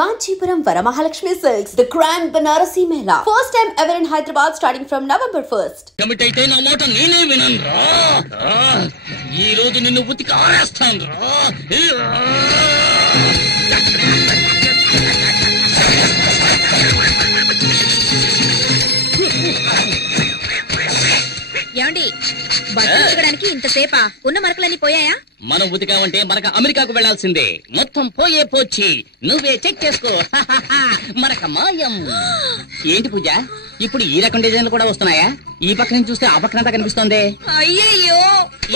Kanchipuram Varamahalakshmi Silks, the Grand Banarasi Mela. First time ever in Hyderabad starting from November 1st. Commit అయితే నా మాట నేనే విననురా. ఈ రోజు నిన్ను ఉతికి ఆరేస్తానురా. ఏమండి బట్టలు ఉతకడానికి ఇంతసేపా? ఉన్న మరకలన్నీ పోయాయా? మనం ఉతికామంటే మనకు అమెరికాకు వెళ్లాల్సిందే. మొత్తం పోయే పోచి నువ్వే చెక్ చేసుకో. మనక మాయం. ఏంటి పూజ, ఇప్పుడు ఈ రకం డిజైన్లు కూడా వస్తున్నాయా? ఈ పక్క నుంచి చూస్తే ఆ పక్కనంతా కనిపిస్తోంది. అయ్యయ్యో,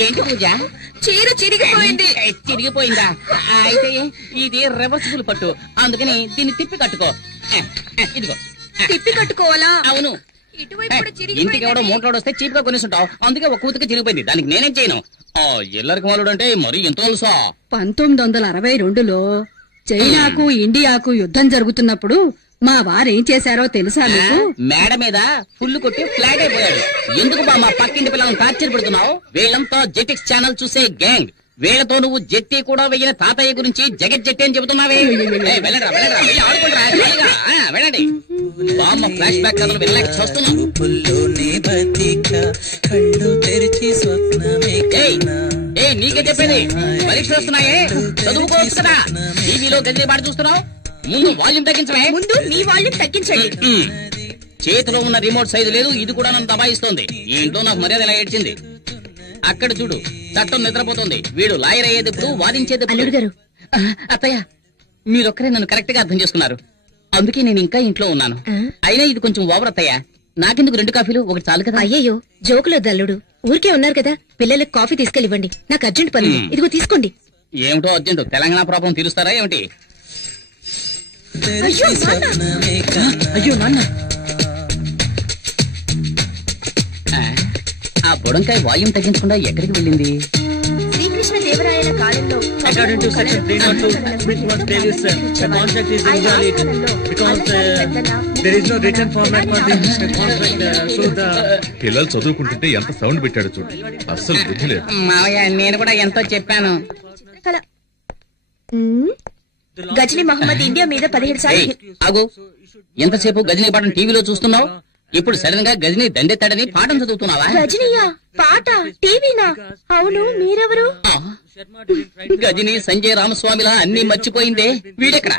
ఏంటి పూజ, చీర చిరిగిపోయింది. చిరిగిపోయిందా? అయితే ఇది రివర్సిబుల్ పట్టు, అందుకని దీన్ని తిప్పి కట్టుకో. ఇదిగో తిప్పి కట్టుకోవాలా? అవును. ఇంటికి ఎవడో మూటలోడు వస్తే చీప్ గా కొనేస్తుంటావు, అందుకే ఒక ఉతికి చిరిగిపోయింది. దానికి నేనేం చేయను. ఎల్లరికి మాలుడు అంటే మరి ఎంత తెలుసా? 1962లో చైనాకు ఇండియాకు యుద్ధం జరుగుతున్నప్పుడు మా వారేం చేశారో తెలుసా మీకు? మేడ మీద ఫుల్ కొట్టి ఫ్లాట్ అయిపోయాడు. ఎందుకు బా మా పక్కింటి పిల్లలను టార్చర్ పెడుతున్నావు? వీళ్ళంతా జెటిక్స్ ఛానల్ చూసే గ్యాంగ్. వీళ్లతో నువ్వు జెట్టి కూడా వెయ్యిన తాతయ్య గురించి జగత్ జెట్టి అని చెబుతున్నావే. వెళ్ళండి. బామ్మ ఫ్లాష్ బ్యాక్ కథలు వెళ్ళలేక చూస్తున్నావు. నీకే చెప్పేది, పరీక్షలు వస్తున్నాయే, చదువుకోవచ్చు కదా. టీవీలో గదిలే పాటు చూస్తున్నావు. ముందు వాల్యూమ్ తగ్గించమే. ముందు నీ వాల్యూమ్ తగ్గించండి. చేతిలో ఉన్న రిమోట్ సైజు లేదు, ఇది కూడా నన్ను దబాయిస్తోంది. ఈ ఇంట్లో నాకు మర్యాద ఇలా ఏడ్చింది. అక్కడ చూడు, చట్టం నిద్రపోతుంది. వీడు లాయర్ అయ్యేది, వాదించేది. అల్లుడు గారు, అత్తయ్య మీరొక్కరే నన్ను కరెక్ట్ గా అర్థం చేసుకున్నారు, అందుకే నేను ఇంకా ఇంట్లో ఉన్నాను. అయినా ఇది కొంచెం ఓవర్ అత్తయ్య. నాకెందుకు 2 కాఫీలు, ఒకటి చాలు కదా. అయ్యయ్యో జోకులేదు అల్లుడు, ఊరికే ఉన్నారు కదా. పిల్లలకు కాఫీ తీసుకెళ్ళివ్వండి, నాకు అర్జెంట్ పని. ఇదిగో తీసుకోండి. ఏమిటో అర్జెంట్? తెలంగాణ ప్రాబ్లం తీరుస్తారా ఏమిటి? అయ్యో నాన్న, ఆ బుడంకాయ వాల్యూమ్ తగ్గించకుండా ఎక్కడికి వెళ్ళింది? శ్రీకృష్ణ దేవరాయల కాలంలో పిల్లలు చదువుకుంటుంటే ఎంత సౌండ్ పెట్టాడు చూడు, అస్సలు బుద్ధి లేదు. మావయ్య నేను కూడా ఎంతో చెప్పాను. గజనీ మహమ్మద్ ఇండియా మీద 17 సార్లు. ఆగు, ఎంతసేపు గజనీ పాటను టీవీలో చూస్తున్నావు? ఇప్పుడు సడన్ గా గజనీ దండెత్తాడని పాఠం చదువుతున్నావా? గజనీయా? పాట టీవీనా? అవును, మీరెవరు? గజనీ సంజయ్ రామస్వామిలా అన్ని మర్చిపోయిందే. వీడెక్కడ?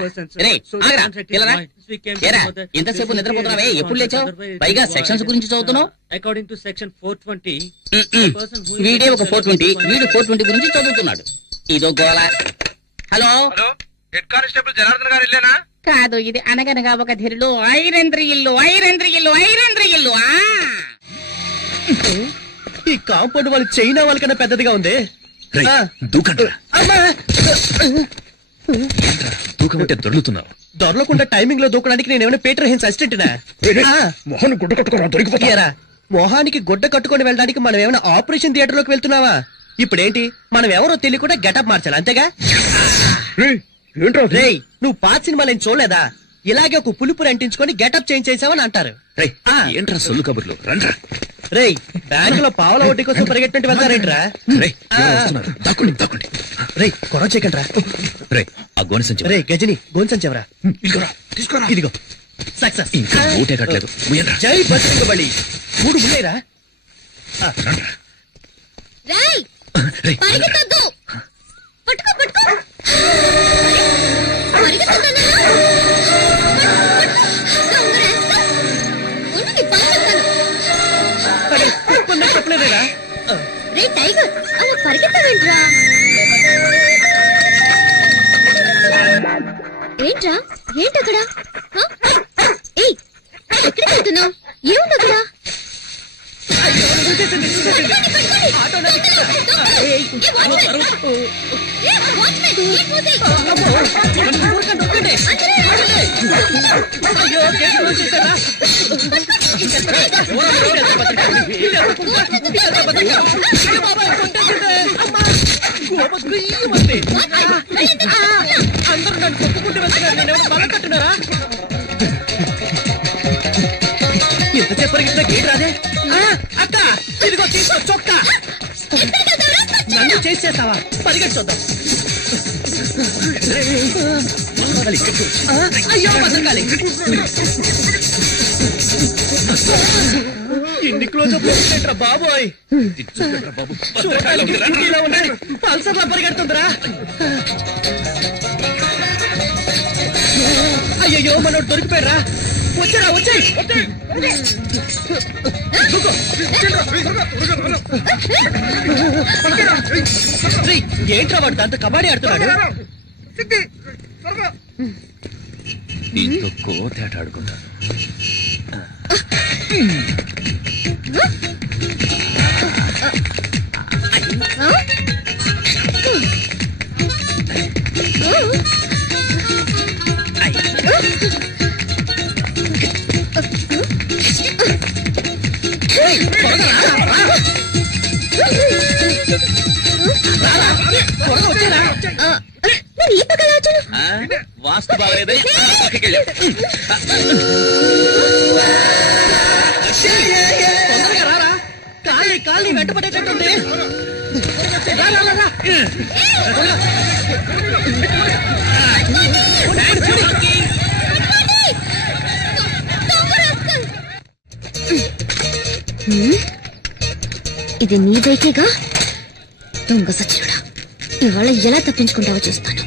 ఎంతసేపు నిద్రపోతున్నావే? ఎప్పుడు లేచావు? పైగా సెక్షన్స్ గురించి చదువుతున్నావు. అకార్డింగ్ టు సెక్షన్ 420 వీడే ఒక 420, వీడు 420 గురించి చదువుతున్నాడు. ఇదో గోళ. హలో, హెడ్ కానిస్టేబుల్ జనార్దన్ గారు ఇల్లేనా? కాదు, ఇది అనగనగా ఒక ధీరులు ఐరేంద్ర ఇల్లు. ఈ కాంపౌండ్ వాళ్ళు చైనా వాళ్ళకన్నా పెద్దదిగా ఉంది. దూకమంటే దొరుకుతున్నావు. దొరలకుండా టైమింగ్ లో దూకడానికి నేనేమైనా పీటర్ హెన్స్ అసిస్టెంట్నా? మొహన్ గుడ్డ కట్టుకున్నా దొరికిపోతారా? మొహానికి గుడ్డ కట్టుకొని వెళ్ళడానికి మనం ఏమైనా ఆపరేషన్ థియేటర్ లోకి వెళ్తున్నావా? ఇప్పుడేంటి, మనం ఎవరో తెలియకుండా గెటప్ మార్చాలి, అంతేగా? రేయ్, నువ్వు పాత సినిమాలు ఏం చూడలేదా? ఇలాగే ఒక పులుపురు అంటించుకొని గెటప్ చేంజ్ చేసావని అంటారు. ఏంట్రా సొల్లు కబుర్లు? రండ్రా. రేయ్, బ్యాంక్ లో పావుల వడ్డీ కోసం పరిగెట్టినట్టు వెళ్తారేంట్రా? దక్కండి. రేయ్, గొడవ చేయకండి రా. ఆ గోని సంచి. రేయ్ గజని, గోన్ సంచెవరా? తీసుకోరా. ఇదిగో సక్సెస్. ఇంకా ఊటే కట్టలేదు. జై బలి 3 ముళ్ళేరా? చెప్పలేదేరా? టైగర్, అలా పరిగెత్తవేంట్రా? ఏంట్రా, ఏంటక్కడ? ఏయ్, ఎక్కడికి వెళ్తున్నావు? ఏముంది అక్కడ? అందరూ నన్ను కొట్టుకుంటూ వెళ్తున్నారు, నేనేమైనా బలం కట్టున్నారా? ఎంతసేపు పరిగెత్తినా గేట్ రాదే. అక్క, ఇదిగో తీసుకో చొక్కా. నన్ను చేసేస్తావా? పరిగెట్టు చూద్దాం. భద్రకాళి అయ్యో భద్రకాళి ఇన్ని క్లోజప్ లో బాబోయ్ పల్సర్ లా పరిగెడుతుందిరా అయ్యో మనోడు దొరికిపోయారా వచ్చారా వచ్చాయి ఏంట్రా వాడు దాంతో కబడ్డీ ఆడుతున్నాడు దీంతో కోతేట ఆడుకుంటాను వాస్తు బాగలేదే కాలి వెంట పడేటట్టుంది ఇది నీ బైకేగా దొంగ సచ్చినుడా ఇవాళ ఎలా తప్పించుకుంటావో చూస్తాను.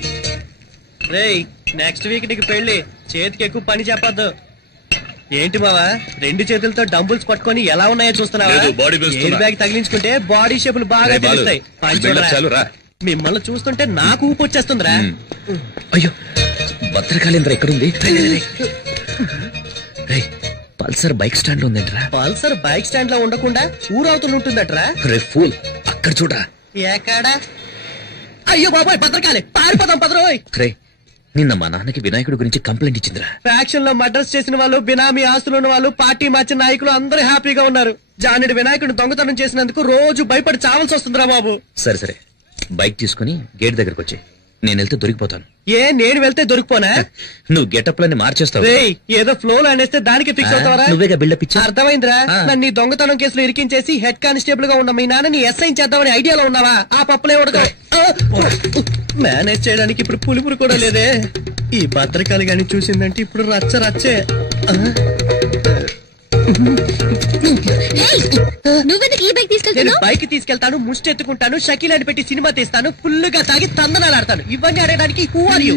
రేయ్ నెక్స్ట్ వీక్ నీకు పెళ్లి చేతికి ఎక్కువ పని చెప్పద్దు. ఏంటి బావా 2 చేతులతో డంబుల్స్ పట్టుకొని ఎలా ఉన్నాయో చూస్తున్నావా? ఎయిర్ బ్యాగ్ తగిలించుకుంటే బాడీ షేపులు బాగా తెలుస్తాయి. మిమ్మల్ని చూస్తుంటే నాకు ఊపు వచ్చేస్తుందిరా. అయ్యో భద్రకాళేంద్ర ఎక్కడుంది? పల్సర్ బైక్ స్టాండ్ ఉందంటరా. పల్సర్ బైక్ స్టాండ్ లో ఉండకుండా ఊరవుతూ ఉంటుందట్రా. రే ఫూల్ అక్కడ చూడరా. ఎక్కడా? అయ్యో బాబాయ్ భద్రకాళి పారిపోదాం పదరోయ్. రే నిన్న మా నాన్నకి వినాయకుడి గురించి కంప్లైంట్ ఇచ్చిందిరా. ఫ్యాక్షన్ లో మర్డర్స్ చేసిన వాళ్ళు, బినామీ ఆస్తులు ఉన్న వాళ్ళు, పార్టీ మార్చిన నాయకులు అందరూ హ్యాపీగా ఉన్నారు. జానుడి వినాయకుడిని దొంగతనం చేసినందుకు రోజు భయపడి చావాల్సి వస్తుందిరా బాబు. సరే సరే బైక్ తీసుకుని గేట్ దగ్గరకు వచ్చి నేను వెళ్తే దొరికిపోతాను. నేను వెళ్తే దొరికిపోనా? నువ్వు గెటప్ లని మార్చేస్తావు. ఏదో ఫ్లో లో అనేస్తే దానికి ఫిక్స్ అవుతావరా? నువ్వేగా బిల్డప్ ఇచ్చా. అర్థమైందా? నన్ను ఈ దొంగతనం కేసులో ఇరికించేసి హెడ్ కానిస్టేబుల్ గా ఉన్న మీ నాన్నని ఎస్ఐ చేద్దామని ఐడియాలో ఉన్నావా? ఆ పప్పులే ఉడతావు. మేనేజ్ చేయడానికి ఇప్పుడు పులుపురు కూడా లేదే. ఈ భద్రకాళి గాని చూసిందంటే ఇప్పుడు రచ్చ రచ్చే. నేను బైక్ తీసుకెళ్తాను, ముష్టి ఎత్తుకుంటాను, షకీలాని పెట్టి సినిమా తీస్తాను, ఫుల్ గా తాగి తందనాలాడతాను. ఇవన్నీ ఆడడానికి హూ ఆర్ యూ?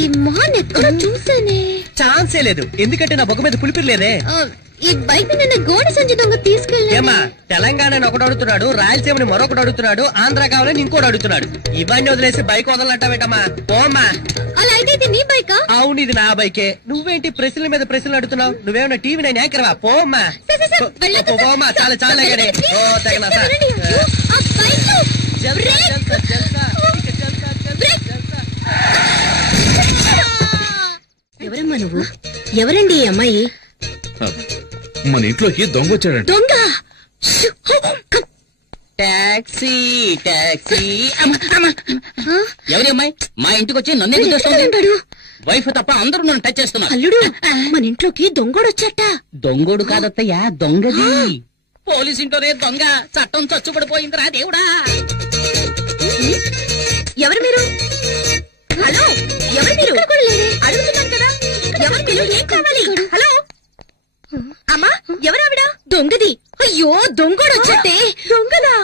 ఈ మొహన్ ఎక్కడ చూసానే? ఛాన్సే లేదు, ఎందుకంటే నా బొగ్గ మీద పులిపిరి లేదే. ఈ బైక్ నిన్న గోడ సంచి దొంగ తీసుకెళ్ళా. ఏమా తెలంగాణని ఒకడు అడుగుతున్నాడు, రాయలసీమని మరొకడు అడుగుతున్నాడు, ఆంధ్ర కావాలని ఇంకోటి అడుగుతున్నాడు. ఇవన్నీ వదిలేసి బైక్ వదలట్టమేటమ్మా. ఓమ్మా అలా అయితే ఇది నీ బైకా? అవును ఇది నా బైకే. నువ్వేంటి ప్రశ్నల మీద ప్రశ్నలు అడుగుతున్నావు? నువ్వేమన్నా టీవీ నైన్ యాంకర్వా? పోమ్మా పోమ్మా. చాలా చాలా ఓ తగిన ఎవరమ్మా నువ్వు? ఎవరండి ఈ అమ్మాయి? మన ఇంట్లోకి దొంగ వచ్చాడంట. దొంగ? Taxi taxi. ఎవరి అమ్మాయి మా ఇంటికి వచ్చి నన్నే గుర్తొస్తుంది? వైఫ్ తప్ప అందరూ నన్ను టచ్ చేస్తున్నారు. అల్లుడు మన ఇంట్లోకి దొంగోడొచ్చాట. దొంగోడు కాదత్తయ్యా, దొంగది. పోలీస్ ఇంట్లోనే దొంగ. చట్టం చచ్చుబడిపోయిందిరా దేవుడా. ఎవరు మీరు? హలో ఎవరు మీరు? అడుగుతున్నాను కదా ఎవరు మీరు? ఏం కావాలి? హలో అమ్మా ఎవరావిడ? దొంగది. అయ్యో దొంగోడొచ్చట్టే. దొంగలా?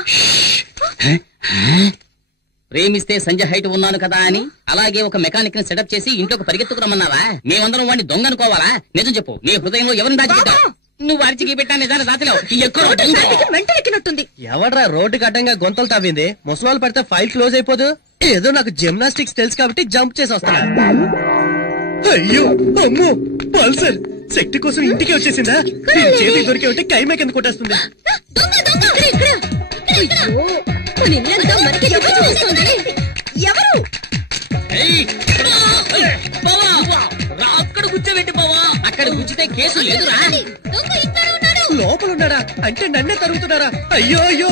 ప్రేమిస్తే సంజయ్ హైట్ ఉన్నాను కదా అని అలాగే ఒక మెకానిక్ ని సెటప్ చేసి ఇంట్లోకి పరిగెత్తుకురమ్మన్నావా? మేమందరం వాడిని దొంగ అనుకోవాలా? నిజం చెప్పు, నీ హృదయంలో ఎవరిని దాచిపెట్టావు? నువ్వు అరిచికి పెట్టా నిజాన్ని దాచలేవు. మెంటలెక్కినట్టుంది. ఎవడ్రా రోడ్డుకి అడ్డంగా గొంతలు తవ్వింది? ముసలాళ్ళు పడితే ఫైల్ క్లోజ్ అయిపోదు. ఏదో నాకు జిమ్నాస్టిక్స్ తెలుసు కాబట్టి జంప్ చేసి వస్తున్నా. అయ్యో అమ్మో పల్సర్ శక్తి కోసం ఇంటికి వచ్చేసిందా? చేతి దొరికే ఉంటే కైమే కింద కొట్టేస్తుంది. ఎవరు? అక్కడ కూర్చోబెట్టి బావా. అక్కడ కూర్చుంటే కేసు లేదురా. లోపల ఉన్నారా? అంటే నన్నే తరుగుతున్నారా? అయ్యో అయ్యో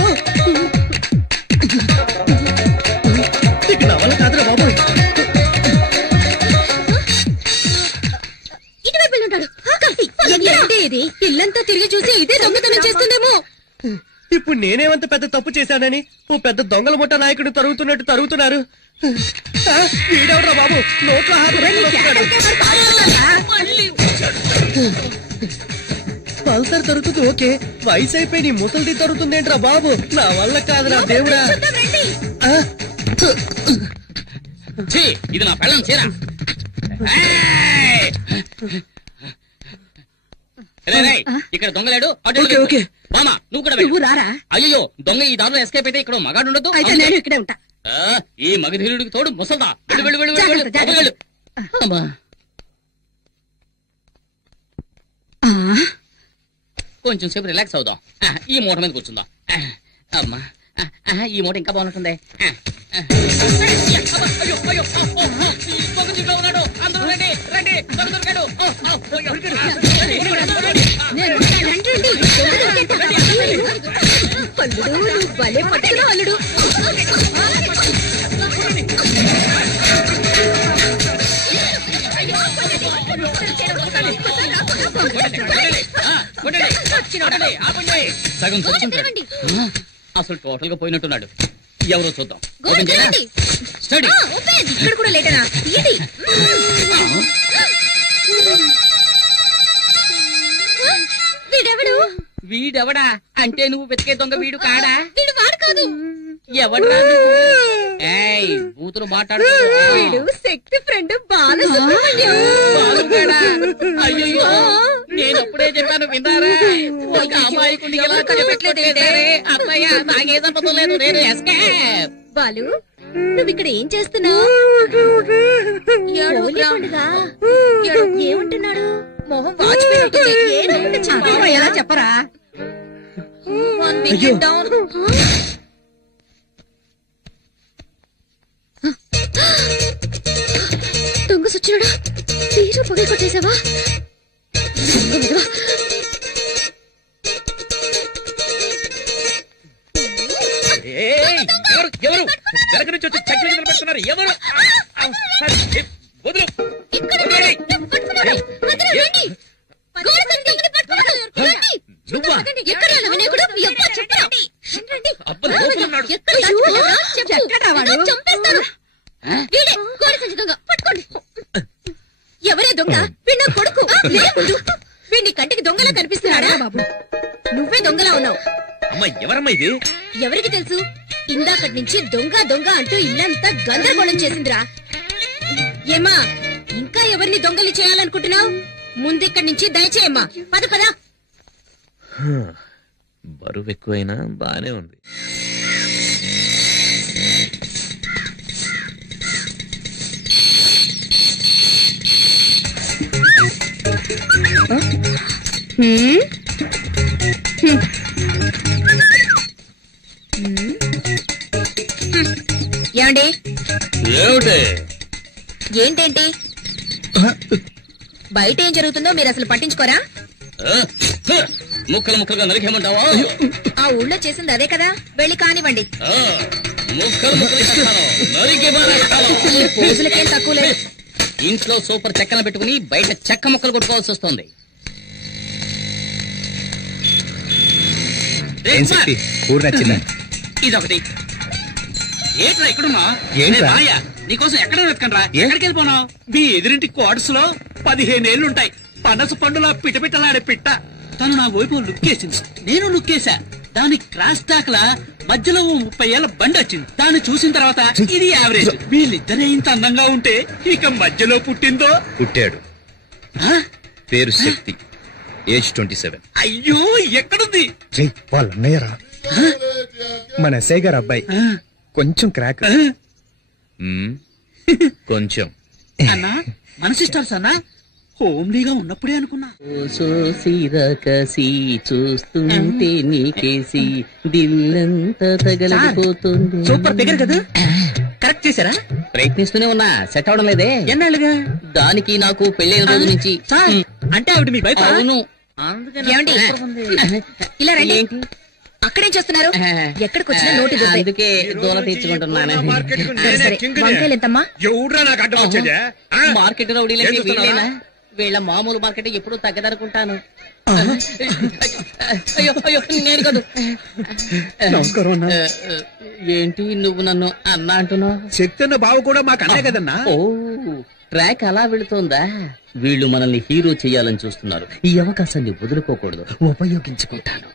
ఇక నా వల్ల కాదురా బాబు. ఇది ఇల్లంతా తిరిగి చూసి ఇదే దొంగతనం చేస్తుందేమో. ఇప్పుడు నేనేమంత పెద్ద తప్పు చేశానని ఓ పెద్ద దొంగల ముఠ నాయకుడు తరుగుతున్నట్టు తరుగుతున్నారు. వీడెవడ్రా బాబు నోట్లో పల్సర్ దొరుకుతుంది ఓకే, వయసు అయిపోయి నీ ముసలిది దొరుకుతుందేంట్రా బాబు? నా వల్ల కాదురా దేవుడా. ఇది నా పెళ్ళం చీర. ఇక్కడ దొంగలేడు. మామా నువ్వు కూడా రారా. అయ్యో దొంగ ఈ దారిలో ఎస్కేప్ అయితే ఇక్కడ మగాడు ఉండదు. నేను ఇక్కడే ఉంటా. ఈ మగధీరుడికి తోడు ముసల్దా. కొంచెం సేపు రిలాక్స్ అవుదాం. ఈ మూట మీద కూర్చుందాం. అమ్మా ఈ మూట ఇంకా బాగుంటుంది. అందరూ రండి రండి, దొరికాడు. సగం అసలు టోటల్ గా పోయినట్టున్నాడు. ఎవరో చూద్దాం. వీడెవడా అంటే నువ్వు వెతికే దొంగ వీడు కాడా? వీడు వాడు కాదు. ఎవడ్రా? బూతులు మాట్లాడు. శక్తి ఫ్రెండ్ బాలసుబ్రహ్మణ్యం. అయ్యో నేను అప్పుడే చెప్పాను విన్నారా? ఒక అమ్మాయికి ఎలా చెప్పట్లేదే అత్తయ్య. నాకే తప్పలేదు. నేను ఎస్కేప్. బాలు నువ్వు ఇక్కడ ఏం చేస్తున్నావు? ఏమంటున్నాడు? మొహం వాచిపోయి ఎలా చెప్పరా? దొంగ సచ్చినాడా? తీరు పగలు కొట్టేశావా? ఎవరు వెనక నుంచి వచ్చి చక్కెర కింద పెడుతున్నారు? ఎవరు? ఎవరే దొంగ? వీడి నా కొడుకు. వీడిని కంటికి దొంగలా కనిపిస్తున్నాడా? బాబు నువ్వే దొంగలా ఉన్నావు. అమ్మా ఎవరమ్మా ఇది? ఎవరికి తెలుసు? ఇందాకటి నుంచి దొంగ దొంగ అంటూ ఇల్లంతా గందరగోళం చేసిందిరా. ఏమా ఇంకా ఎవరిని దొంగలు చేయాలనుకుంటున్నావు? ముందిక్కడి నుంచి దయచేయమ్మా. పద పద. బరువు ఎక్కువైనా బానే ఉంది. ఏమండి? ఏమిటి? ఏంటేంటి? బయట ఏం జరుగుతుందో మీరు అసలు పట్టించుకోరా? ముక్కలు ముక్కలుగా నరికేమంటావా? ఆ ఊళ్ళో చేసింది అదే కదా. వెళ్ళి కానివ్వండి. ఈ పోజులకేం తక్కువ లేదు. ఇంట్లో సూపర్ చెక్కన పెట్టుకుని బయట చెక్క ముక్కలు కొట్టుకోవాల్సి వస్తుంది. ఇదొకటి. ఏంట్రా ఇక్కడున్నా? నీకోసం ఎక్కడ వెతకండ్రా? ఎక్కడికి వెళ్ళిపోనావు? మీ ఎదురింటి క్వార్టర్స్ లో 15 ఏళ్లుంటాయి. పనస పండులా పిటపిటలాడే పిట్ట. తను నా వైపు లుక్కేసింది. నేను లుక్కేసా. దాని క్రాస్ టాక్లా మధ్యలో 30 ఏళ్ల బండి వచ్చింది. దాన్ని చూసిన తర్వాత ఇది యావరేజ్. వీళ్ళిద్దరే ఇంత అందంగా ఉంటే ఇక మధ్యలో పుట్టిందో. పుట్టాడు. పేరు శక్తి. ఏజ్ 27. అయ్యో ఎక్కడుంది? వాళ్ళ అన్నయ్యరా, మన ఎస్ఐ గారు అబ్బాయి. కొంచెం క్రాక్. కొంచెం అన్నా మన సిస్టర్స్ అన్నా హోమ్లీగా ఉన్నప్పుడే అనుకున్నా. చూస్తుంటే నీకేసి దిల్లంతా తగలపోతుంది. సూపర్ ఫిగర్ కదా. కరెక్ట్ చేశారా? ప్రయత్నిస్తూనే ఉన్నా, సెట్ అవడం లేదే. ఎన్నాళ్ళుగా? దానికి నాకు పెళ్ళైన రోజు నుంచి. అంటే ఆవిడ మీ వైఫ్? అవును. ఇలా రండి. అక్కడేం చేస్తున్నారు? ఎక్కడికి వచ్చినా నోటి అందుకే దూల తెచ్చుకుంటున్నాను. వంకాయలు ఎంతమ్మా? ఎవడ్రా నాకు అడ్డం వచ్చేదే? మార్కెట్ రౌడీలకి వీళ్ళేనా? వీళ్ళ మామూలు మార్కెట్ ఎప్పుడు తగ్గదనుకుంటాను. అయ్యో అయ్యో నేను కాదు. ఏంటి నువ్వు నన్ను అన్నా అంటున్నావు? శక్తి అన్న బావ కూడా మాకు అన్నా కదన్నా. ఓ ట్రాక్ అలా వెళుతోందా? వీళ్ళు మనల్ని హీరో చెయ్యాలని చూస్తున్నారు. ఈ అవకాశాన్ని వదులుకోకూడదు, ఉపయోగించుకుంటాను.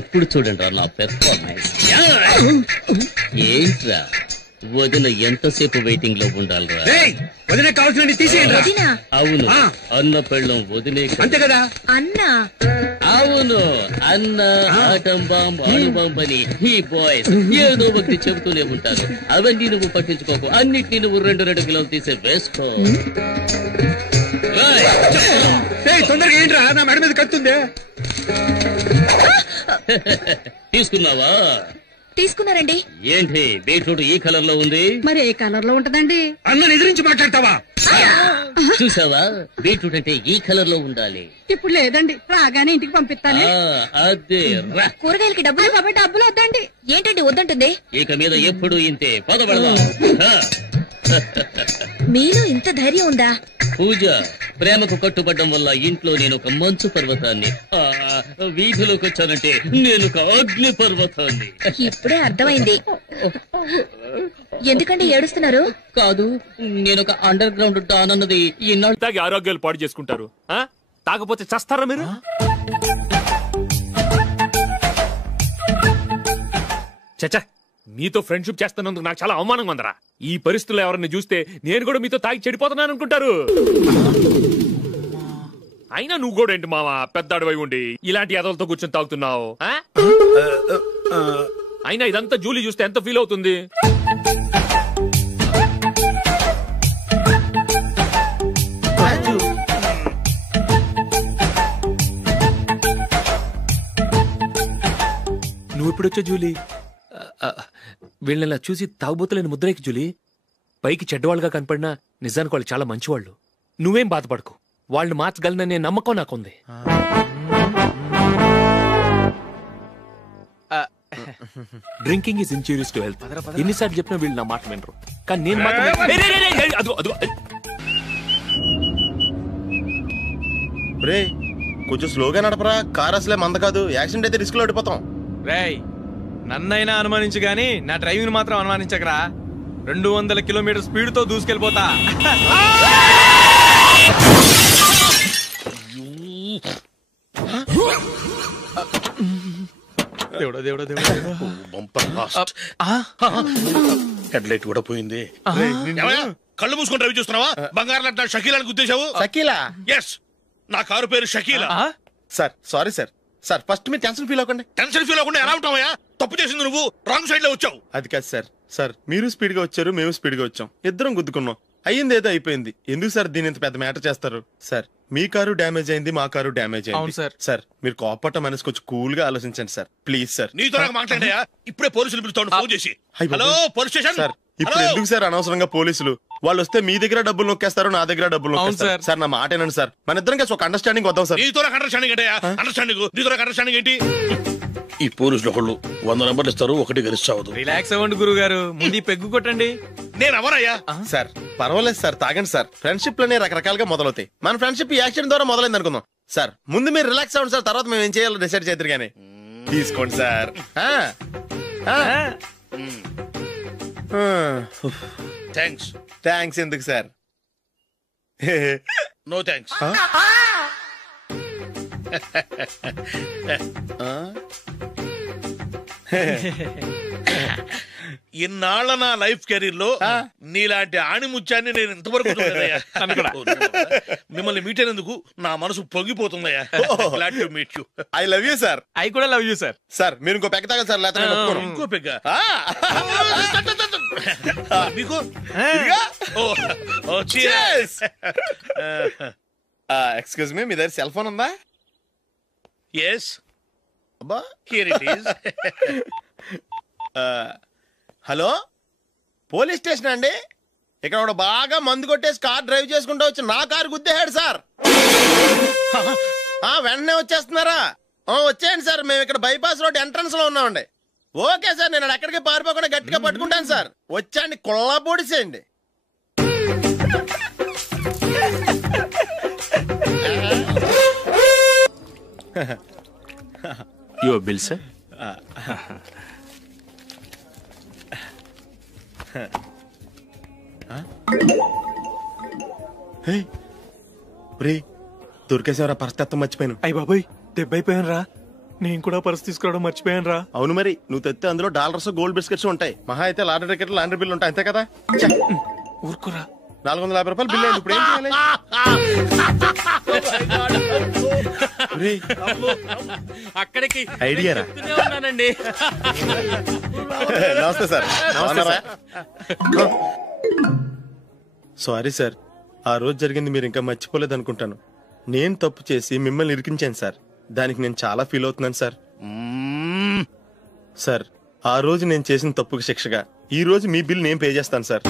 ఇప్పుడు చూడండి రా నా పెర్ఫార్మెన్స్. ఏంట్రా వదిన ఎంతసేపు వెయిటింగ్ లో ఉండాలిరా? వదిన కావాల్సిన తీసేయండి. అవును, అన్న పెళ్ళం వదిలే అంతే కదా. అన్నా అవును, అన్న ఆటం బాంబ్ అణుబాంబ్ అని ఈ బాయ్స్ ఏదో ఒకటి చెబుతూనే ఉంటారు. అవన్నీ నువ్వు పట్టించుకోకు, అన్నిటినీ నువ్వు 2 కిలోలు తీసే వేసుకో. తొందరగా ఏంట్రా, నా మెడ మీద కత్తుంది. తీసుకున్నావా? తీసుకున్నారండి. ఏంటి బీట్రూట్ ఈ కలర్ లో ఉంది? మరి ఏ కలర్ లో ఉంటదండి? అన్నని ఎదిరించి మాట్లాడతావా? చూసావా, బీట్రూట్ అంటే ఈ కలర్ లో ఉండాలి. ఇప్పుడు లేదండి, రాగానే ఇంటికి పంపిస్తాను. అదే రా. కూరగాయలకి డబ్బులు కాబట్టి డబ్బులు వద్దండి. ఏంటండి వద్దంటుంది? ఇక మీద ఎప్పుడు ఇంతే. పదబడదాం. మీలో ఇంత ధైర్యం ఉందా? పూజ, ప్రేమకు కట్టుబడ్డం వల్ల ఇంట్లో నేను ఒక మంచు పర్వతాన్ని, వీధిలోకి వచ్చానంటే నేను ఒక అగ్ని పర్వతాన్ని. ఇప్పుడే అర్థమైంది. ఎందుకండి ఏడుస్తున్నారు? కాదు, నేను ఒక అండర్ గ్రౌండ్ డాన్ అన్నది ఇన్నాళ్ళు తాగి ఆరోగ్యాలు పాడు చేసుకుంటారు. తాగపోతే చస్తారా మీరు? చచ్చా, మీతో ఫ్రెండ్షిప్ చేస్తున్నందుకు నాకు చాలా అవమానంగా ఉందరా. ఈ పరిస్థితుల్లో ఎవరిని చూస్తే నేను కూడా మీతో తాగి చెడిపోతున్నాను అనుకుంటారు. అయినా నువ్వు కూడా ఏంటి మావా, పెద్ద అడవై ఉండి ఇలాంటి ఎదలతో కూర్చొని తాగుతున్నావు? అయినా ఇదంతా జూలీ చూస్తే ఎంత ఫీల్ అవుతుంది? నువ్వు ఎప్పుడొచ్చా జూలీ? వీళ్ళని చూసి తాగుబోతులేని ముద్రేకి జూలీ. పైకి చెడ్డవాళ్ళుగా కనపడినా నిజానికి వాళ్ళు చాలా మంచివాళ్ళు. నువ్వేం బాధపడకు, వాళ్ళని మార్చగలననే నమ్మకం నాకుంది. Drinking is injurious to health. ఎన్నిసార్లు చెప్పినా వీళ్ళు నా మాట వినరు, కానీ నేను మాత్రం. కొంచెం స్లోగా నడపరా, కార్ అసలే మంద కాదు. యాక్సిడెంట్ అయితే రిస్క్ లో ఓడిపోతాం. రేయ్, నన్నైనా అనుమానించు గాని నా డ్రైవింగ్ మాత్రం అనుమానించకరా. 200 కిలోమీటర్ స్పీడ్ తో దూసుకెళ్ళిపోతా. దేవుడా దేవుడా దేవుడా, హెడ్ లైట్ కూడా పోయింది. కళ్ళు మూసుకొని రవి చూస్తున్నావా? బంగారం లాంటి షకీలాని గుర్తించావు? షకీలా? ఎస్, నా కారు పేరు Shakeela. Sir sorry sir. Sir first మీరు టెన్షన్ ఫీల్ అవ్వకండి. టెన్షన్ ఫీల్ అవ్వకుండా ఎలా ఉంటావయ్యా? తప్పు చేసింది నువ్వు, రాంగ్ సైడ్ లో వచ్చావు. అది కాదు సార్. సార్ మీరు స్పీడ్ గా వచ్చారు, మేము స్పీడ్ గా వచ్చాం, ఇద్దరం గుద్దుకున్నాం. అయ్యింది ఏదో అయిపోయింది. ఎందుకు సార్ దీని ఇంత పెద్ద మ్యాటర్ చేస్తారు? సార్ మీ కారు డ్యామేజ్ అయింది, మా కారు డ్యామేజ్ అయింది. సార్ మీరు కోపట్ట మనసు కొంచెం కూల్ గా ఆలోచించండి సార్, ప్లీజ్ సార్. నీతో నాకు మాట్లాడాయా? ఇప్పుడే పోలీసులు పిలుస్తాను, ఫోన్ చేసి. Hello police station. సార్ ఇప్పుడు ఎందుకు సార్ అనవసరంగా పోలీసులు? వాళ్ళు వస్తే మీ దగ్గర డబ్బులు నొక్కేస్తారు, నా దగ్గర డబ్బులు నొక్కేస్తారు. సార్ నా మాట ఏనండి సార్, మన ఇద్దరం కలిసి ఒక అండర్స్టాండింగ్ వద్దాం సార్. నీతో నాకు అండర్స్టాండింగ్ అంటే అండర్స్టాండింగ్, నీతో నాకు అండర్స్టాండింగ్ ఏంటి? ఈ పోలీసులు ఒకళ్ళు 100 నెంబర్లు ఇస్తారు, ఒకటి గెలిచావదు. రిలాక్స్ అవ్వండి గురువు గారు, ముందు పెగ్గు కొట్టండి. నేను ఎవరయ్యా? సార్ పర్వాలేదు సార్, తాగండి సార్. ఫ్రెండ్షిప్ లోనే రకరకాలుగా మొదలవుతాయి. మన ఫ్రెండ్షిప్ ఈ యాక్సిడెంట్ ద్వారా మొదలైంది అనుకుందాం. సార్ ముందు మీరు రిలాక్స్ అవ్వండి సార్, తర్వాత మేము ఏం చేయాలో డిసైడ్ చేద్దరు గానీ. తీసుకోండి సార్. థ్యాంక్స్. థ్యాంక్స్ ఎందుకు సార్? No thanks. ఇన్నాళ్ళ నా లైఫ్ కెరీర్ లో నీలాంటి ఆణిముత్యాన్ని నేను ఇంతవరకు చూడలేదయ్యా. మిమ్మల్ని మీట్ అయినందుకు నా మనసు పొంగిపోతుందయ్యా. Glad to meet you. I love you sir. I కూడా లవ్ యూ సార్. సార్ మీరు ఇంకో పెగ్గ తాగాలి సార్, లేకపోతే ఇంకో పెగ్గ మీకు. ఎక్స్క్యూజ్ మీ, మీ దగ్గర సెల్ ఫోన్ ఉందా? Yes, here it is. Hello, police station అండి. ఇక్కడ ఒకడు బాగా మందు కొట్టేసి కార్ డ్రైవ్ చేసుకుంటూ వచ్చి నా కారు గుద్దేశాడు సార్. వెంటనే వచ్చేస్తున్నారా? వచ్చేయండి సార్, మేము ఇక్కడ బైపాస్ రోడ్ ఎంట్రన్స్ లో ఉన్నామండి. ఓకే సార్, నేను ఎక్కడికి పారిపోకుండా గట్టిగా పట్టుకుంటాను సార్. వచ్చాండి, కుళ్ళ పొడిసేయండి. Your bill sir. దొరికేసేవరా పరిస్థితి మర్చిపోయాను. అయ్య బాబాయ్ దెబ్బైపోయాను రా. నేను కూడా పర్స్ తీసుకురావడం మర్చిపోయాను రా. అవును మరి నువ్వు తెస్తే అందులో డాలర్స్ గోల్డ్ బిస్కెట్స్ ఉంటాయి. మహా అయితే లాటరీ టికెట్ లాండ్రీ బిల్లు ఉంటాయి అంతే కదా. ఊరుకురా. 450 రూపాయలు బిల్లు అయింది. ఇప్పుడు ఏం చేయాలి? అక్కడికి ఐడియా రా. ఉన్నానండి. నమస్తే సార్. సారీ సార్, ఆ రోజు జరిగింది మీరు ఇంకా మర్చిపోలేదు అనుకుంటాను. నేను తప్పు చేసి మిమ్మల్ని ఇరికించాను సార్. దానికి నేను చాలా ఫీల్ అవుతున్నాను సార్. సార్ ఆ రోజు నేను చేసిన తప్పుకి శిక్షగా ఈ రోజు మీ బిల్ నేను పే చేస్తాను సార్.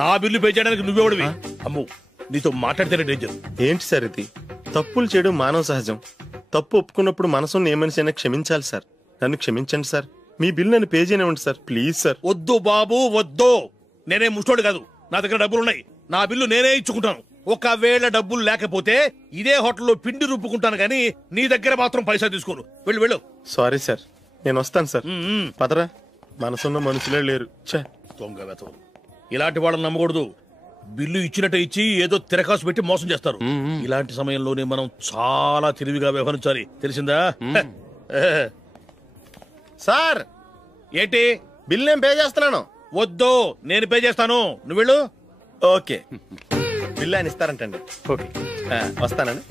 నా బిల్లు పే చేయడానికి నువ్వెవడివి? అమ్ము, నీతో మాట్లాడితేనే డేంజర్. ఏంటి సార్ ఇది? తప్పులు చేయడం మానవ సహజం. తప్పు ఒప్పుకున్నప్పుడు మనసుని ఏ మనిషి అయినా క్షమించాలి సార్. నన్ను క్షమించండి సార్. మీ బిల్ నన్ను పే చేయనివ్వండి సార్ ప్లీజ్ సార్. వద్దు బాబు వద్దు. నేనే ముష్టోడు కాదు, నా దగ్గర డబ్బులున్నాయి. నా బిల్లు నేనే ఇచ్చుకుంటాను. ఒకవేళ డబ్బులు లేకపోతే ఇదే హోటల్లో పిండి రుబ్బుకుంటాను గానీ నీ దగ్గర మాత్రం పైసా తీసుకోను. వెళ్ళు వెళ్ళు. సారీ సార్, నేను వస్తాను సార్. పదరా, మనసున్న మనుషులే లేరు. దొంగ వెతవు. ఇలాంటి వాళ్ళని నమ్మకూడదు. బిల్లు ఇచ్చినట్టు ఇచ్చి ఏదో తిరకాసు పెట్టి మోసం చేస్తారు. ఇలాంటి సమయంలోనే మనం చాలా తెలివిగా వ్యవహరించాలి, తెలిసిందా? సార్ ఏంటి? బిల్ నేను పే చేస్తున్నాను. వద్దు, నేను పే చేస్తాను. నువ్వు వెళ్ళు. ఓకే, బిల్ ఆయన ఇస్తారంటండి. ఓకే వస్తానండి.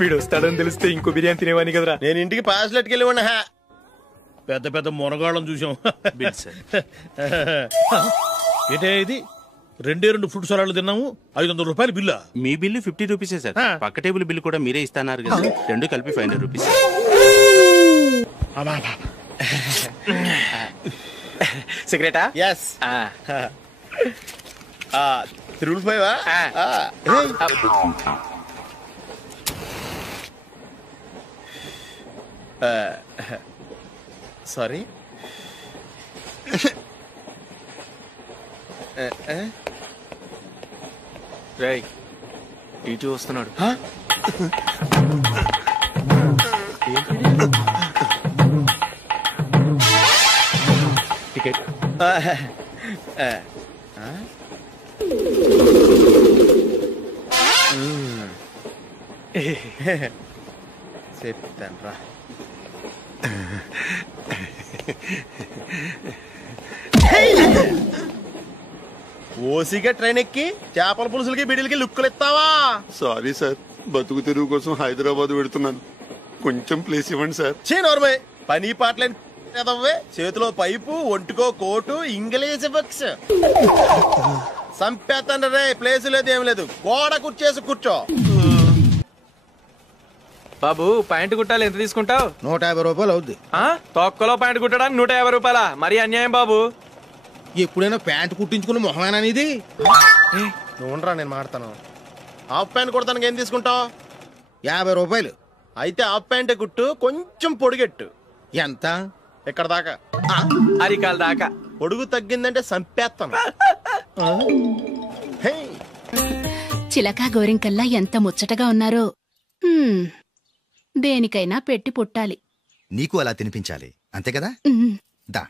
వీడు వస్తాడని తెలిస్తే ఇంకో బిర్యానీ తినేవాని కదరా. నేను ఇంటికి పాస్లెట్కి వెళ్ళివ్వండి. పెద్ద పెద్ద మునగాళ్ళం చూసాం. ఏంటే ఇది? 2 ఫ్రూట్ సలాడ్లు తిన్నాము, 500 రూపాయలు బిల్లా? మీ బిల్లు 50 రూపీసే సార్. పక్క టేబుల్ బిల్లు కూడా మీరే ఇస్తాన్నారు కదా, రెండు కలిపి 500 రూపీస్. సిగరెటా? ఎస్. 3 సారీ. రేయ్, ఇటు వస్తున్నాడు. టికెట్. చెప్తాను రా. ఓసిగా ట్రైన్ ఎక్కి చేపల పులుసులకి బిడిలకి లుక్కులు ఇస్తావా? సారీ సార్, బతుకు తెరువు కోసం హైదరాబాద్ పెడుతున్నాను, కొంచెం ప్లేస్ ఇవ్వండి సార్. నోర్మై, పని పాటలేని కదవ్వే. చేతిలో పైపు, ఒంటికో కోటు, ఇంగ్లీష్ బుక్స్. సంపేతండ్రి రే. ప్లేస్ లేదు ఏం లేదు, గోడ కుర్చేసి కూర్చో. బాబు ప్యాంటు కుట్టాలి, ఎంత తీసుకుంటావు? 150 రూపాయలు అవుద్ది. తొక్కలో ప్యాంటు కుట్టడానికి 150 రూపాయలా? మరి అన్యాయం బాబు. ఎప్పుడైనా ప్యాంటు కుట్టించుకున్న మొహమేనా ఇది? నువ్వురా, నేను మాడతాను. హాఫ్ ప్యాంట్ కుడతానికి ఏం తీసుకుంటావు? 50 రూపాయలు. అయితే హాఫ్ ప్యాంటే కుట్టు, కొంచెం పొడిగెట్టు. ఎంత? ఎక్కడ దాకా? అరికాల దాకా. పొడుగు తగ్గిందంటే సంపేస్తాను. చిలకా గోరింకల్లా ఎంత ముచ్చటగా ఉన్నారో. దేనికైనా పెట్టి పుట్టాలి. నీకు అలా తినిపించాలి, అంతే కదా? దా.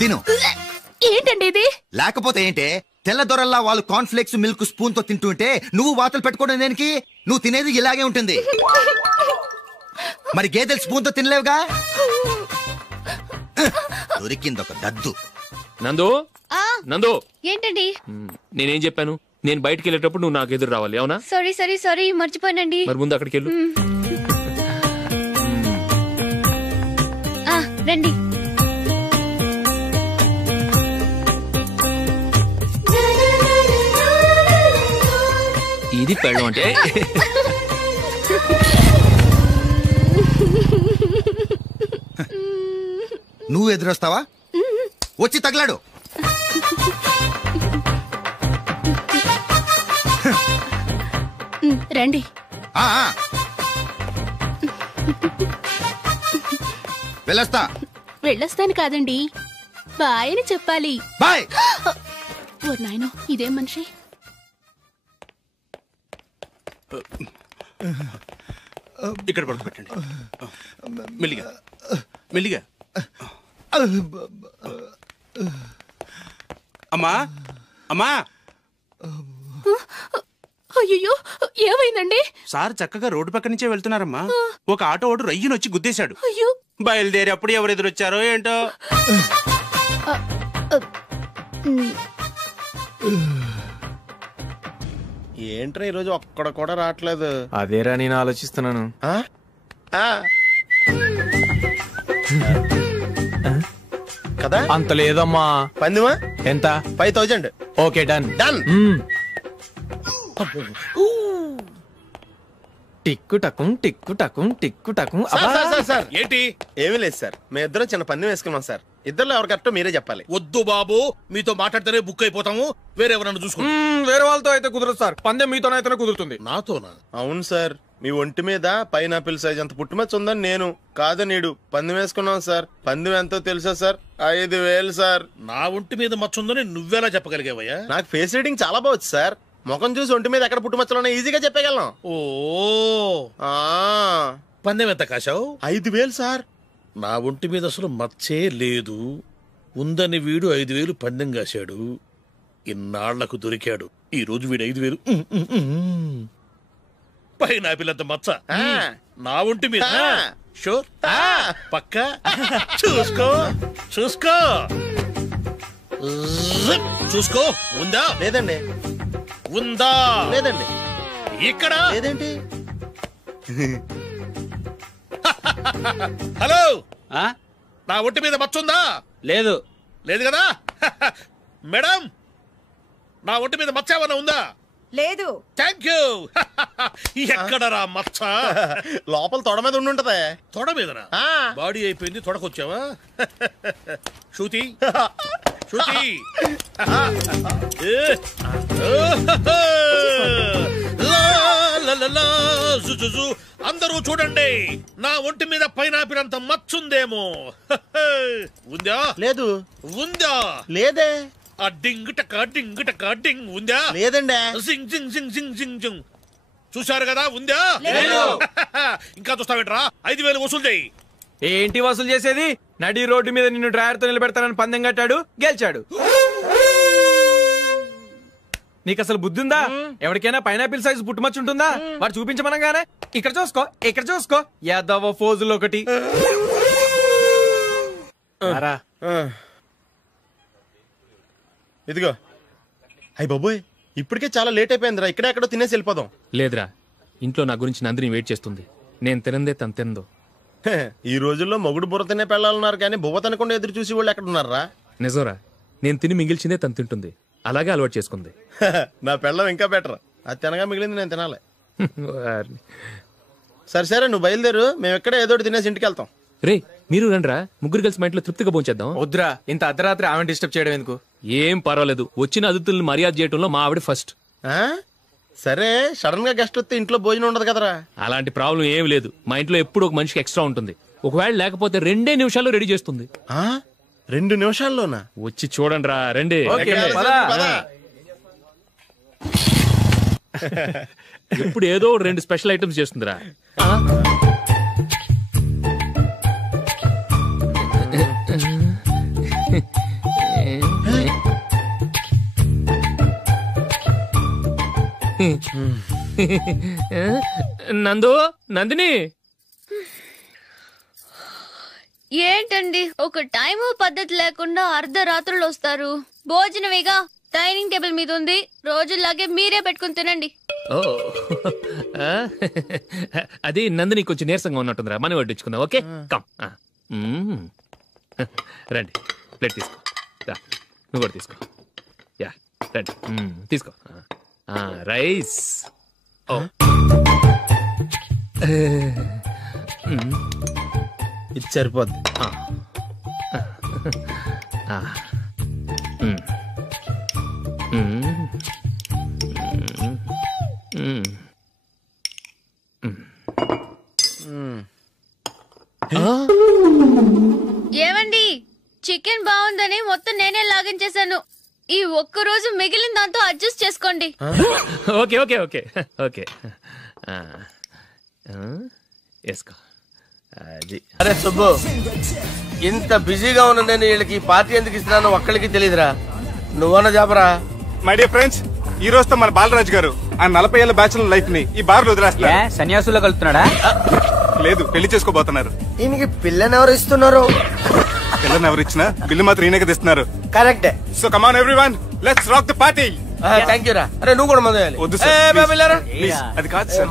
తిను. ఏంటండి ఇది? లేకపోతే ఏంటే? తెల్లదొరల్లా వాళ్ళు కార్న్ఫ్లేక్స్ మిల్క్ స్పూన్ తో తింటుంటే నువ్వు వాతలు పెట్టుకోవడం దేనికి? నువ్వు తినేది ఇలాగే ఉంటుంది. మరి గేదెలు స్పూన్ తో తినలేవుగా. దొరికింది ఒక దద్దు. నందు, నందు, ఏంటండి? నేనేం చెప్పాను? నేను బయటికి వెళ్ళేటప్పుడు నువ్వు నాకు ఎదురు రావాలి, అవునా? సారీ మర్చిపోయానండి. మరి ముందు అక్కడికి వెళ్ళు. రండి. ఇది పెళ్ళం అంటే. నువ్వు ఎదురొస్తావా? వచ్చి తగలాడు. రండి. వెళ్ళొస్తాను కాదండి, బాయ్ అని చెప్పాలి. బాయ్. ఓ నాయనో, ఇదేం మనిషి. ఇక్కడ పడుకోబెట్టండి. మెల్లిగా మెల్లిగా. అమ్మా అమ్మా. అయ్యో, ఏమైందండి? సార్ చక్కగా రోడ్డు పక్క నుంచే వెళ్తున్నారమ్మా. ఒక ఆటో ఓడు రయ్యనొచ్చి గుద్దేశాడు. అయ్యో. బయలుదేరి అప్పుడు ఎవరు ఎదురొచ్చారో ఏంటో. ఏంట్రా ఈరోజు ఒక్కడ కూడా రావట్లేదు? అదేరా నేను ఆలోచిస్తున్నాను. కదా అంత లేదమ్మా. పందిమా ఎంత? 5000. Okay, done done. టిక్కు టకుం టిక్కు టకుం టిక్కు టకుం. సార్ ఏంటి? ఏమీ లేదు సార్, మేము ఇద్దరం చిన్న పందెం వేసుకున్నాం సార్. ఇద్దరు ఎవరు కరెక్టో మీరే చెప్పాలి. వద్దు బాబు, మీతో మాట్లాడితేనే బుక్ అయిపోతాము. వేరే ఎవరన్నా చూసుకుంటాం. వేరే వాళ్ళతో అయితే కుదరదు సార్, పందెం మీతోనైతేనే కుదురుతుంది. నాతోనా? అవును సార్, మీ ఒంటి మీద పైనాపిల్ సైజ్ అంత పుట్టుమచ్చ ఉందని నేను కాదు నీడు పందెం వేసుకున్నాం సార్. పందెం ఎంతో తెలుసా సార్? 5000 సార్. నా ఒంటి మీద మచ్చ ఉందని నువ్వెలా చెప్పగలిగావయ్యా? నాకు ఫేస్ రీడింగ్ చాలా బాగుంది సార్. ముఖం చూసి ఒంటి మీద ఎక్కడ పుట్టుమచ్చలో ఈజీగా చెప్పగలను. ఓ, పందెం ఎంత కాశావు? 5000 సార్. నా ఒంటి మీద అసలు మచ్చే లేదు. ఉందని వీడు 5000 పందెం కాశాడు. ఇన్నాళ్లకు దొరికాడు. ఈ రోజు వీడు 5000. పైన పిల్లంత మచ్చ నా ఒంటి మీద. షూర్? పక్క చూసుకో చూసుకో చూసుకో. ఉందా? లేదండి. ఉందా? లేదండి. ఇక్కడ లేదేంటి? హలో, నా ఒంటి మీద మచ్చ ఉందా? లేదు. లేదు కదా? మేడం, నా ఒంటి మీద మచ్చ ఏమన్నా ఉందా? లేదు. Thank you. ఎక్కడరా మచ్చ? లోపల తొడ మీద ఉండుంటదే. తొడ మీదనా? బాడీ అయిపోయింది, తొడకొచ్చావా? శృతి శృతి, అందరూ చూడండి, నా ఒంటి మీద పైనాపిల్ అంత మచ్చుందేమో. ఉందా? లేదు. ఉందా? లేదే. ఆ డింగ్ టక డింగ్ టక డింగ్ ఉందా? లేదండి. సింగ్ సింగ్ సింగ్ సింగ్ సింగ్ సింగ్. చూశారు కదా? ఉందా? ఇంకా చూస్తావేంట్రా? 5000 వసూలు చేయి. ఏంటి వసూలు చేసేది? నడి రోడ్డు మీద నిన్ను డ్రైవర్ తో నిలబెడతానని పందెం కట్టాడు, గెలిచాడు. నీకు అసలు బుద్ధి ఉందా? ఎవరికైనా పైనాపిల్ సైజ్ పుట్టుమచ్చు ఉంటుందా? వాడు చూపించమనగానే ఇక్కడ చూసుకో ఇక్కడ చూసుకో యాదవ ఫోజులు ఒకటి. ఇదిగో. అయ్య బాబోయ్, ఇప్పటికే చాలా లేట్ అయిపోయిందిరా. ఇక్కడే ఎక్కడో తినేసి వెళ్ళిపోదాం. లేదురా, ఇంట్లో నా గురించి నందిని వెయిట్ చేస్తుంది. నేను తినందే తను తిందో. ఈ రోజుల్లో మొగుడు బుర్ర తినే పెళ్ళాలన్నారు కానీ బువ్వ తినకుండా ఎదురు చూసి వాళ్ళు ఎక్కడ ఉన్నారా? నిజంరా, నేను తిని మిగిల్చిందే తను తింటుంది. అలాగే అలవాటు చేసుకుంది. నా పెళ్ళం ఇంకా బెటర్. అది తినగా మిగిలింది నేను తినాలి. సరే సరే, నువ్వు బయలుదేరు. మేము ఎక్కడ ఏదో తినేసి ఇంటికి వెళ్తాం. రే, మీరు రండిరా, ముగ్గురు కలిసి మా ఇంట్లో తృప్తిగా పోంచేద్దాం. వద్దురా, ఇంత అర్ధరాత్రి ఆమె డిస్టర్బ్ చేయడం ఎందుకు? ఏం పర్వాలేదు, వచ్చిన అతిథులను మర్యాద చేయడంలో మా ఆవిడ ఫస్ట్. సరే, సడన్ గా గెస్ట్ వస్తే ఇంట్లో భోజనం ఉండదు కదరా? అలాంటి ప్రాబ్లం ఏం లేదు. మా ఇంట్లో ఎప్పుడు ఒక మనిషికి ఎక్స్ట్రా ఉంటుంది. ఒకవేళ లేకపోతే 2 నిమిషాల్లో రెడీ చేస్తుంది. 2 నిమిషాల్లోనా? వచ్చి చూడండి రా, రండి. ఎప్పుడు ఏదో 2 స్పెషల్ ఐటమ్స్ చేస్తుందిరా. నందు, నందిని, ఏంటండి ఒక టైము పద్ధతి లేకుండా అర్ధరాత్రులు వస్తారు? భోజనమేగా డైనింగ్ టేబుల్ మీద ఉంది, రోజుల్లాగే మీరే పెట్టుకుని తినండి. ఓ, అది నందిని కొంచెం నీరసంగా ఉన్నట్టుందిరా, మనీ వడ్డించుకుందాం. Okay, come. రండి, ప్లేట్ తీసుకో. నువ్వు కూడా తీసుకో. యా, రండి, తీసుకో. రైస్. ఇది సరిపోద్ది. ఏమండి, చికెన్ బాగుందని మొత్తం నేనే లాగిన్ చేశాను. ఈ ఒక్క రోజు మిగిలిన దాంతో అడ్జస్ట్ చేసుకోండి. ఓకే ఓకే ఓకే ఓకే వేసుకో. అది అరే సుబ్బు, ఇంత బిజీగా ఉన్న నేను వీళ్ళకి పార్టీ ఎందుకు ఇస్తున్నాను ఒక్కడికి తెలియదురా. నువ్వన్న జాబరా. మై డియర్ ఫ్రెండ్స్, ఈ రోజుతో మన బాలరాజు గారు ఆ 40 ఏళ్ల బ్యాచులర్ లైఫ్ ని ఈ బార్ లో వదిలేస్తున్నారు. సన్యాసుల్లో కలుపుతున్నాడా? లేదు, పెళ్లి చేసుకోబోతున్నారు. ఈయనకి పిల్లని ఎవరు ఇస్తున్నారు? పిల్లని ఎవరు ఇచ్చినా బిల్లు మాత్రం ఈయనకి తెస్తున్నారు. కరెక్టే. So come on everyone, let's rock the party. Thank you రా. అరే నువ్వు కూడా మందు వేయాలి. వద్దు సార్, అది కాదు సార్.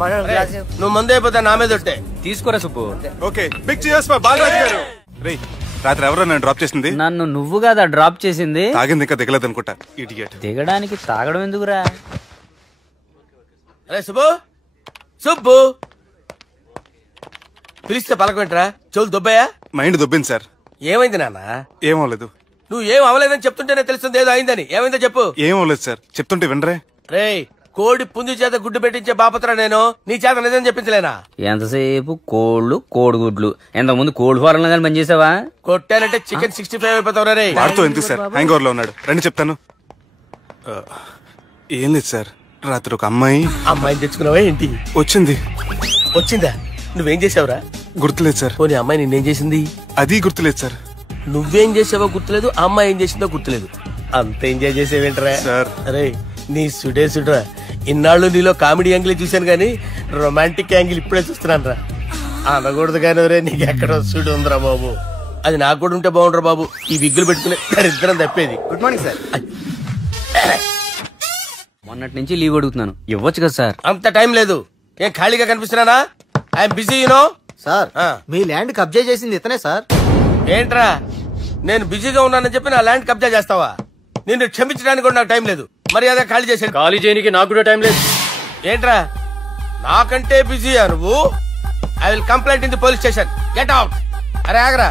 నువ్వు మందు అయిపోతే నా మీద ఒట్టే. తీసుకోరా Subbu. Okay, big cheers for Balaraju గారు. రేయ్, రాత్రి ఎవరో నన్ను డ్రాప్ చేసింది? నన్ను నువ్వు కదా డ్రాప్ చేసింది. తాగింది ఇంకా దిగలేదు అనుకుంటా. ఇడియట్. దిగడానికి తాగడం ఎందుకురా? అరే సుబ్బు, సుబ్బు పిలిస్తే పలకమేంట్రా? చెవులు దొబ్బయా? Mind దొబ్బింది sir. ఏమైంది నాన్న? ఏమవలేదు. నువ్వు ఏం అవలేదని చెప్తుంటేనే తెలుస్తుంది ఏదో అయిందని. ఏమైందో చెప్పు. ఏమవలేదు సార్, చెప్తుంటే వినరే. రేయ్, కోడి పుంజు చేత గుడ్డు పెట్టించే బాపత్ర నేను. నీ చేత నిజం చెప్పించలేనా? ఎంతసేపు కోళ్ళు కోడిగుడ్లు. ఎంతకుముందు కోడి ఫారంలో కానీ పనిచేసావా? కొట్టానంటే చికెన్ 65 అయిపోతావు రే. వాడుతూ ఎందుకు సార్, హ్యాంగ్ ఓవర్ లో ఉన్నాడు. రండి చెప్తాను. ఏం లేదు సార్, రాత్రి ఒక అమ్మాయిని తెచ్చుకున్నావా ఏంటి? వచ్చిందా? నువ్వేం చేసావురా? గుర్తులేదు సార్. పోనీ అమ్మాయి నిన్నేం చేసింది? అది గుర్తులేదు సార్. నువ్వేం చేసావో గుర్తులేదు, ఆ అమ్మాయి ఏం చేసిందో గుర్తులేదు. అంత ఎంజాయ్ చేసేవేంట్రా సార్? అరే నీ సుడే సుడ్రా. ఇన్నాళ్ళు నీలో కామెడీ యాంగిల్ చూశాను కానీ రొమాంటిక్ యాంగిల్ ఇప్పుడే చూస్తున్నాను రా. అనకూడదు కానీ రే, నీకు ఎక్కడో సుడు ఉందిరా బాబు. అది నాకు కూడా ఉంటే బాగుండ్రా బాబు. ఈ విగ్గులు పెట్టుకునే ఇద్దరం తప్పేది. Good morning sir. మొన్నటి నుంచి లీవ్ అడుగుతున్నాను, ఇవ్వచ్చు కదా సార్? అంత టైం లేదు. ఏం ఖాళీగా కనిపిస్తున్నానా? I'm busy you know. సార్, మీ ల్యాండ్ కబ్జా చేసింది ఇతనే సార్. ఏంట్రా, నేను బిజీగా ఉన్నానని చెప్పి నా ల్యాండ్ కబ్జా చేస్తావా? నిన్ను క్షమించడానికి కూడా నాకు టైం లేదు. మర్యాద ఖాళీ చేసాను. ఖాళీ చేయడానికి నాకు కూడా టైం లేదు. ఏంట్రా, నాకంటే బిజీయా నువ్వు? I will complaint in the police station. Get out. అరే ఆగరా.